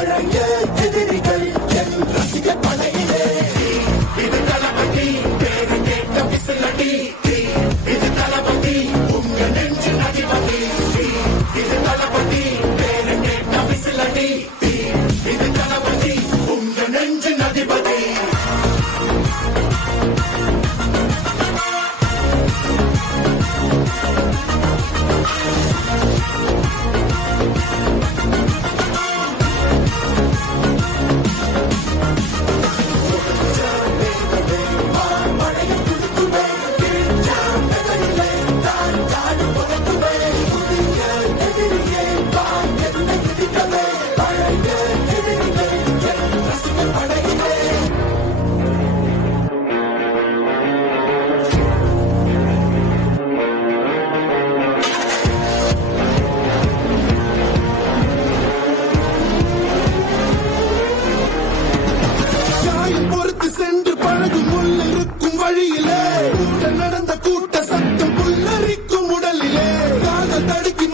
பழைய எதிரிகள் என் ரசிக படையிலே. இது தளபதி பேரு கேட்ட விசிலடி. இது தளபதி உங்க நெஞ்சு அதிபதி. இது தளபதி பேரு கேட்ட விசிலடி. இது தளபதி உங்க நெஞ்சு அதிபதி. சென்று பழகும் முள் இருக்கும் வழியிலே, நடந்த கூட்ட சத்தம் புல்லரிக்கும் உடலிலே, காதல் தடுக்கி